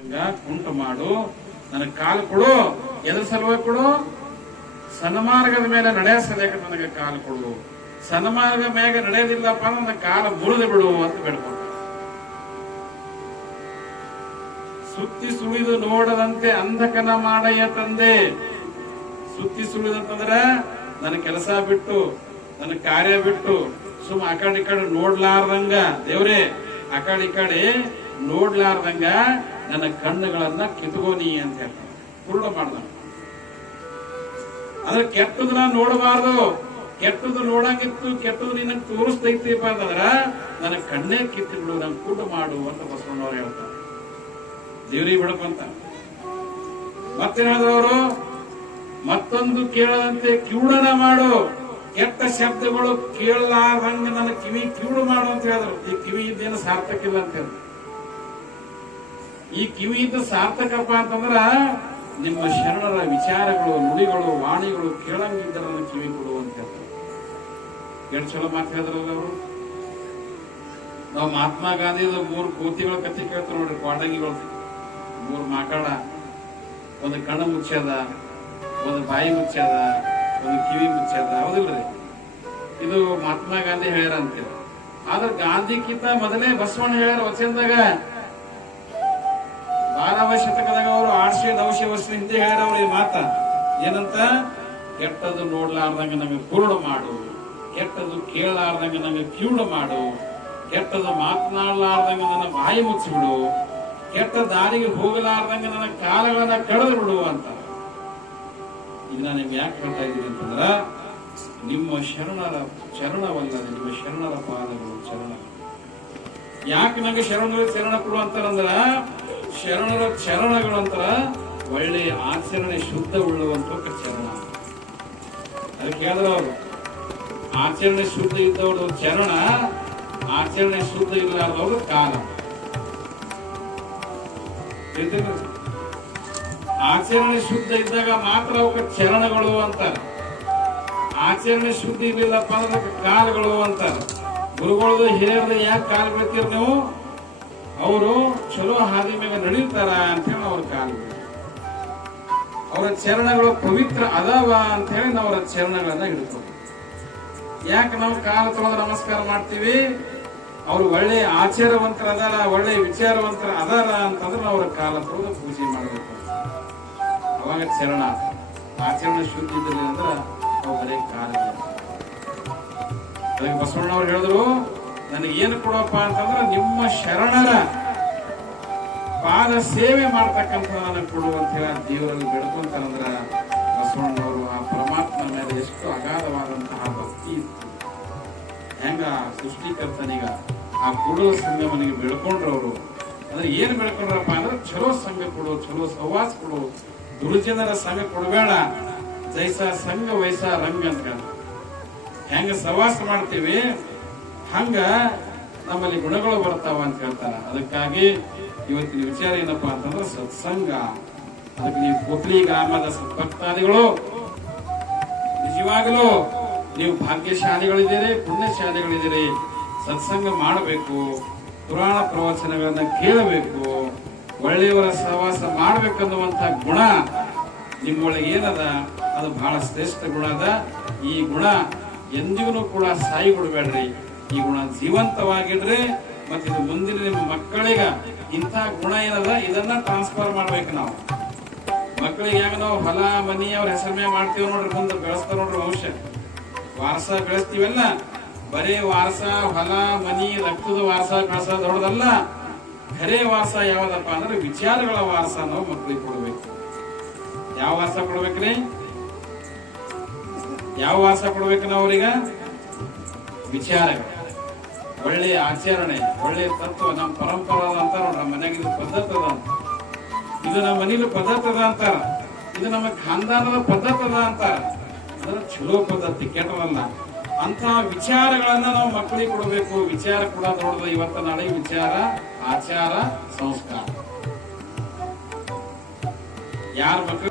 ಉಂಟು ಮಾಡು, ನನಗೆ ಕಾಲು ಕೊಡು. ಎದ್ರ ಸಲುವಾಗಿ ಕೊಡು? ಸನ್ಮಾರ್ಗದ ಮೇಲೆ ನಡೆಸಲೇಕ ನನಗೆ ಕಾಲು ಕೊಡು. ಸನ್ಮಾರ್ಗ ಮ್ಯಾಗ ನಡೆಯೋದಿಲ್ಲಪ್ಪ ನನ್ನ ಕಾಲ ಮುರಿದು ಬಿಡು ಅಂತ ಬೇಡ್ಕೊಂಡು, ಸುತ್ತಿ ಸುಳಿದು ನೋಡದಂತೆ ಅಂಧಕನ ಮಾಡಯ್ಯ ತಂದೆ. ಸುತ್ತಿ ಸುಳಿದಂತಂದ್ರ ನನ್ನ ಕೆಲಸ ಬಿಟ್ಟು, ನನ್ನ ಕಾರ್ಯ ಬಿಟ್ಟು ಸುಮ್ಮ ಆ ಕಡೆ ಈ ಕಡೆ ನೋಡ್ಲಾರ್ದಂಗ, ದೇವ್ರೇ ಆ ಕಡೆ ಈ ಕಡೆ ನೋಡ್ಲಾರ್ದಂಗ ನನ್ನ ಕಣ್ಣುಗಳನ್ನ ಕಿತ್ಕೋನಿ ಅಂತ ಹೇಳ್ತಾರೆ. ಕುರುಡ ಮಾಡ್ದ. ಅಂದ್ರೆ ಕೆಟ್ಟದನ್ನ ನೋಡಬಾರ್ದು. ಕೆಟ್ಟದ್ದು ನೋಡಂಗಿತ್ತು, ಕೆಟ್ಟದ್ದು ನಿನಗೆ ತೋರಿಸ್ತೈತಿಪ್ಪ ಅಂತಂದ್ರ ನನ್ನ ಕಣ್ಣೇ ಕಿತ್ತು ಬಿಡು, ನಂಗೆ ಕುರುಡು ಮಾಡು ಅಂತ ಬಸವಣ್ಣವ್ರು ಹೇಳ್ತಾರೆ. ದೇವ್ರಿಗೆ ಬಿಡಕಂತ ಮತ್ತೇನ್ ಹೇಳಿದ್ರು ಅವರು? ಮತ್ತೊಂದು ಕೇಳದಂತೆ ಕಿವುಡನ ಮಾಡು, ಕೆಟ್ಟ ಶಬ್ದಗಳು ಕೇಳಲಾರ್ದಂಗ ನನ್ನ ಕಿವಿ ಕಿವುಡು ಮಾಡು ಅಂತ ಹೇಳಿದ್ರು. ಈ ಕಿವಿ ಇದ್ದೇನು ಸಾರ್ಥಕ ಇಲ್ಲ ಅಂತ ಹೇಳಿದ್ರು. ಈ ಕಿವಿ ಇದ್ದ ಸಾರ್ಥಕಪ್ಪ ಅಂತಂದ್ರ ನಿಮ್ಮ ಶರಣರ ವಿಚಾರಗಳು, ನುಡಿಗಳು, ವಾಣಿಗಳು ಕೇಳಂಗಿದ್ದ ನನ್ನ ಕಿವಿ ಕೊಡು ಅಂತ ಹೇಳ್ತಾರೆ. ಎಷ್ಟು ಚಲೋ ಮಾತು ಹೇಳಿದ್ರಲ್ಲ ಅವರು. ನಾವು ಮಹಾತ್ಮ ಗಾಂಧಿದ 3 ಕೋತಿಗಳ ಕಥೆ ಕೇಳ್ತಾರೆ ನೋಡ್ರಿ, ಕ್ವಾಡಂಗಿಗಳು. 3 ಮಾಕಾಡ, ಒಂದು ಕಣ್ಣು ಮುಚ್ಚದ, ಒಂದು ಬಾಯಿ ಮುಚ್ಚದ, ಒಂದು ಕಿವಿ ಮುಚ್ಚದ, ಹೌದಿಲ್ರಿ? ಇದು ಮಹಾತ್ಮ ಗಾಂಧಿ ಹೇಳ್ಯಾರ ಅಂತೇಳಿ. ಆದ್ರೆ ಗಾಂಧಿಗಿಂತ ಮೊದಲೇ ಬಸವಣ್ಣ ಹೇಳ್ಯಾರ ವಚನದಾಗ. 12వ ಶತಕದಾಗ ಅವರು 800-900 ವರ್ಷದ ಹಿಂದೆ ಹೇಳ್ಯಾರ ಅವ್ರು ಈ ಮಾತ. ಏನಂತ? ಕೆಟ್ಟದ್ದು ನೋಡ್ಲಾರ್ದಂಗ ನಮಗೆ ಕುರುಡು ಮಾಡು, ಕೆಟ್ಟದ್ದು ಕೇಳಲಾರ್ದಂಗ ನಮಗೆ ಕಿವುಡು ಮಾಡು, ಕೆಟ್ಟದ್ದು ಮಾತನಾಡಲಾರ್ದಂಗ ನನ್ನ ಬಾಯಿ ಮುಚ್ಚಿಬಿಡು, ಕೆಟ್ಟ ದಾರಿಗೆ ಹೋಗಲಾರ್ದಂಗ ನನ್ನ ಕಾಲಗಳನ್ನ ಕಳೆದು ಬಿಡು ಅಂತ. ಇದನ್ನ ನಿಮ್ಗೆ ಯಾಕೆ ಹೇಳ್ತಾ ಇದ್ದೀವಿ ಅಂತಂದ್ರ, ನಿಮ್ಮ ಶರಣರ ಚರಣವಲ್ಲದೆ ನಿಮ್ಮ ಶರಣರ ಪಾದಗಳು ಚರಣ. ಯಾಕೆ ನಂಗೆ ಶರಣ ಕೊಡು ಅಂತಾರಂದ್ರ, ಶರಣರ ಚರಣಗಳು ಅಂತಾರ ಒಳ್ಳೆಯ ಆಚರಣೆ ಶುದ್ಧ ಉಳ್ಳುವಂತ ಚರಣ. ಅದಕ್ಕೆ ಹೇಳಿದ್ರು ಅವರು, ಆಚರಣೆ ಶುದ್ಧ ಇದ್ದವರು ಚರಣ, ಆಚರಣೆ ಶುದ್ಧ ಇಲ್ಲದವರು ಕಾಲ. ಆಚರಣೆ ಶುದ್ಧ ಇದ್ದಾಗ ಮಾತ್ರ ಅವಕ್ಕೆ ಚರಣಗಳು ಅಂತಾರೆ. ಆಚರಣೆ ಶುದ್ಧ ಇರ್ಲಿಲ್ಲಪ್ಪ ಅಂದ್ರೆ ಕಾಲಗಳು ಅಂತಾರೆ. ಗುರುಗಳದು ಹಿರಿಯರ್ದು ಯಾಕೆ ಕಾಲ ಬೀಳ್ತೀರ ನೀವು? ಅವರು ಚಲೋ ಹಾದಿ ಮೇಲೆ ನಡೀತಾರ ಅಂತ ಹೇಳಿ ಅವ್ರ ಕಾಲ ಬೀಳ್ತಾರೆ. ಅವರ ಚರಣಗಳು ಪವಿತ್ರ ಅದಾವ ಅಂತ ಹೇಳಿ ನಾವು ಅವರ ಚರಣಗಳನ್ನ ಹಿಡ್ತೀವಿ. ಯಾಕೆ ನಾವು ಕಾಲ ತೊಳೆದು ನಮಸ್ಕಾರ ಮಾಡ್ತೀವಿ? ಅವ್ರು ಒಳ್ಳೆ ಆಚಾರವಂತರ ಅದಾರ, ಒಳ್ಳೆ ವಿಚಾರವಂತರ ಅದಾರ ಅಂತಂದ್ರೆ ನಾವು ಅವರ ಕಾಲ ತೊಳೆದು ಪೂಜೆ ಮಾಡಬೇಕು. ಅವಾಗ ಚರಣ. ಆಚರಣೆ ಶುದ್ಧ ಇದ್ದಿಲ್ಲ ಅಂದ್ರೆ ನಾವು ಬರೀ ಕಾಲ. ಅದಕ್ಕೆ ಬಸವಣ್ಣವ್ರು ಹೇಳಿದ್ರು, ನನಗೆ ಏನು ಕೊಡಪ್ಪ ಅಂತಂದ್ರೆ ನಿಮ್ಮ ಶರಣರ ಪಾದ ಸೇವೆ ಮಾಡ್ತಕ್ಕಂಥ ನನಗೆ ಕೊಡು ಅಂತ ಹೇಳಿ ದೇವರಲ್ಲಿ ಬೇಡ್ಕೊಂತಾರಂದ್ರ ಬಸವಣ್ಣವರು ಆ ಪರಮಾತ್ಮ ಮೇಲೆ ಎಷ್ಟು ಅಗಾಧವಾದಂತಹ ಭಕ್ತಿ ಇತ್ತು. ಹೆಂಗ ಸೃಷ್ಟಿಕರ್ತನಿಗ ಆ ಕೊಡುವ ಸಂಗಮನಿಗೆ ಬೇಡ್ಕೊಂಡ್ರು ಅವರು. ಅಂದ್ರೆ ಏನ್ ಬೇಡ್ಕೊಂಡ್ರಪ್ಪ ಅಂದ್ರೆ ಚಲೋ ಸಂಘ ಕೊಡು, ಚಲೋ ಸಹವಾಸ ಕೊಡು, ಗುರುಜನರ ಸಂಘ ಕೊಡಬೇಡ, ಜೈಸ ಸಂಘ ವೈಸ ರಂಗ ಅಂತ. ಹೆಂಗ ಸಹವಾಸ ಮಾಡ್ತೀವಿ ಹಂಗ ನಮ್ಮಲ್ಲಿ ಗುಣಗಳು ಬರ್ತಾವ ಅಂತ ಹೇಳ್ತಾರ. ಅದಕ್ಕಾಗಿ ಇವತ್ತಿನ ವಿಚಾರ ಏನಪ್ಪಾ ಅಂತಂದ್ರೆ ಸತ್ಸಂಗ. ಅದಕ್ಕೆ ನೀವು ಕೊಪ್ಲಿ ಗ್ರಾಮದ ಸತ್ಭಕ್ತಾದಿಗಳು ನಿಜವಾಗಲೂ ನೀವು ಭಾಗ್ಯಶಾಲಿಗಳಿದ್ದೀರಿ, ಪುಣ್ಯಶಾಲಿಗಳಿದ್ದೀರಿ. ಸತ್ಸಂಗ ಮಾಡಬೇಕು, ಪುರಾಣ ಪ್ರವಚನಗಳನ್ನ ಕೇಳಬೇಕು, ಒಳ್ಳೆಯವರ ಸಹವಾಸ ಮಾಡ್ಬೇಕನ್ನುವಂತ ಗುಣ ನಿಮ್ಮೊಳಗೆ ಏನದ ಅದು ಬಹಳ ಶ್ರೇಷ್ಠ ಗುಣ ಅದ. ಈ ಗುಣ ಎಂದಿಗೂ ಕೂಡ ಸಾಯಿ ಬಿಡಬೇಡ್ರಿ. ಈ ಗುಣ ಜೀವಂತವಾಗಿಡ್ರಿ. ಮತ್ತೆ ಇದು ಮುಂದಿನ ನಿಮ್ಮ ಮಕ್ಕಳಿಗ ಇಂಥ ಗುಣ ಏನದ ಇದನ್ನ ಟ್ರಾನ್ಸ್ಫರ್ ಮಾಡ್ಬೇಕು. ನಾವು ಮಕ್ಕಳಿಗೆ ಹೆಂಗ ನಾವು ಹೊಲ ಮನಿ ಅವ್ರ ಹೆಸರು ಮೇಲೆ ಮಾಡ್ತೀವಿ ನೋಡ್ರಿ, ಮುಂದೆ ಬೆಳೆಸ್ತಾರ ನೋಡ್ರಿ ವಂಶ. ವಾರಸ ಬೆಳೆಸ್ತೀವಲ್ಲ, ಬರೇ ವಾರಸ ಹೊಲ ಮನಿ ರಕ್ತದ ವಾರಸ ಬೆಳೆಸ ದೊಡ್ಡದಲ್ಲ. ಖರೇ ವಾರಸ ಯಾವ್ದಪ್ಪ ಅಂದ್ರೆ ವಿಚಾರಗಳ ವಾರಸ ನಾವು ಮಕ್ಕಳಿಗೆ ಕೊಡ್ಬೇಕು. ಯಾವ ವಾರಸ ಕೊಡ್ಬೇಕ್ರಿ? ಯಾವ ವಾರಸ ಕೊಡ್ಬೇಕು ನಾವು ಅವ್ರೀಗ? ವಿಚಾರಗಳು, ಒಳ್ಳೆಯ ಆಚರಣೆ, ಒಳ್ಳೆಯ ತತ್ವ. ನಮ್ಮ ಪರಂಪರೆ ಅಂತಾರ ನೋಡ್ರಿ, ನಮ್ಮ ಮನ್ಯಾಗ ಇದು ಪದ್ಧತಿ ಅದ ಅಂತ, ಇದು ನಮ್ಮ ಮನೇಲಿ ಪದ್ಧತಿ ಅದ ಅಂತಾರ, ಇದು ನಮ್ಮ ಖಾನ್ದಾನದ ಪದ್ಧತಿ ಅದ ಅಂತಾರ. ಅಂದ್ರೆ ಚಲೋ ಪದ್ಧತಿ, ಕೆಟ್ಟದಲ್ಲ. ಅಂತ ವಿಚಾರಗಳನ್ನ ನಾವು ಮಕ್ಕಳಿಗೆ ಕೊಡಬೇಕು. ವಿಚಾರ ಕೂಡ ನೋಡಿದ್ರೆ ಇವತ್ತ ನಾಳೆ ವಿಚಾರ, ಆಚಾರ, ಸಂಸ್ಕಾರ. ಯಾರ ಮಕ್ಕಳು